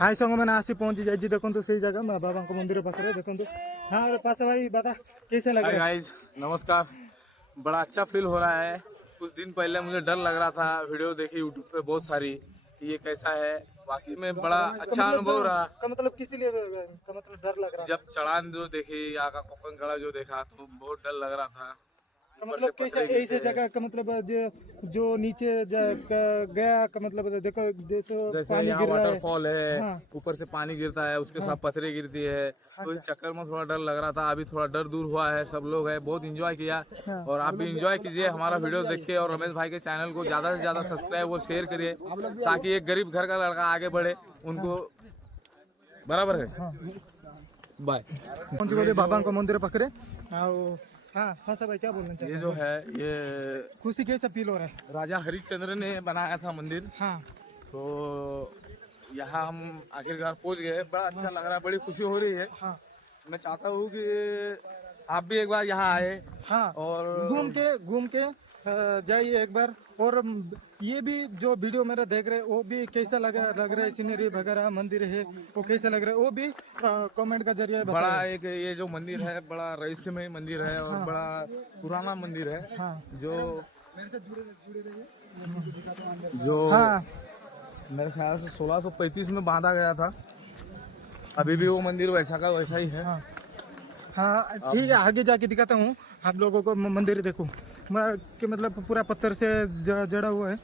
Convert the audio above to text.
हाय संग मैंने आसी पहुंची जाइए देखो तो सही जगह बाबा को मंदिर पाखे देखो तो। हाँ पास भाई बता कैसे लग हाय रहा है? गाइस, नमस्कार। बड़ा अच्छा फील हो रहा है। कुछ दिन पहले मुझे डर लग रहा था, वीडियो देखी यूट्यूब पे बहुत सारी कि ये कैसा है। वाकई में बड़ा अच्छा अनुभव रहा। का मतलब किसी लिए का मतलब डर लग रहा था? जब चढ़ान जो देखी, यहाँ का कोकन कड़ा जो देखा तो बहुत डर लग रहा था। का ऊपर से मतलब कैसे पत्थरे गिरते ऐसे हैं, जगह का मतलब जो नीचे गया का मतलब देखो जैसे जैसे पानी यहाँ गिर रहा है। वाटरफॉल है, हाँ ऊपर से पानी गिरता है, उसके हाँ साथ पत्थरे गिरती है। तो इस अच्छा चक्कर में थोड़ा डर लग रहा था। अभी थोड़ा डर दूर हुआ है, सब लोग है बहुत एंजॉय किया। हाँ और आप भी एंजॉय कीजिए हमारा वीडियो देखिए, और रमेश भाई के चैनल को ज़्यादा से ज़्यादा सब्सक्राइब और शेयर करिए, ताकि एक गरीब घर का लड़का आगे बढ़े। उनको बराबर है। हाँ बाय। पहुंच गए बाबा को मंदिर पाखे आओ। हाँ हाँ भाई क्या बोलना ये चाहते जो हैं? है ये खुशी कैसा फील हो रहा है? राजा हरिश्चंद्र ने बनाया था मंदिर। हाँ तो यहाँ हम आखिरकार पहुंच गए। बड़ा अच्छा लग रहा है, बड़ी खुशी हो रही है। हाँ मैं चाहता हूँ कि आप भी एक बार यहाँ आए हाँ और घूम के जाइए एक बार। और ये भी जो वीडियो मेरा देख रहे हैं वो भी कैसा लग रहा है, सीनरी वगैरह मंदिर है वो कैसा लग रहा है वो भी कमेंट का जरिए बड़ा बताइए। एक ये जो मंदिर है बड़ा रहस्यमय मंदिर है और हाँ बड़ा पुराना मंदिर है। हाँ जो जो हाँ मेरे ख्याल से 1635 में बांधा गया था। अभी भी वो मंदिर वैसा का वैसा ही है। हाँ हाँ ठीक है, आगे जाके दिखाता हूँ आप लोगों को मंदिर देखो कि मतलब पूरा पत्थर से जड़ा हुआ है।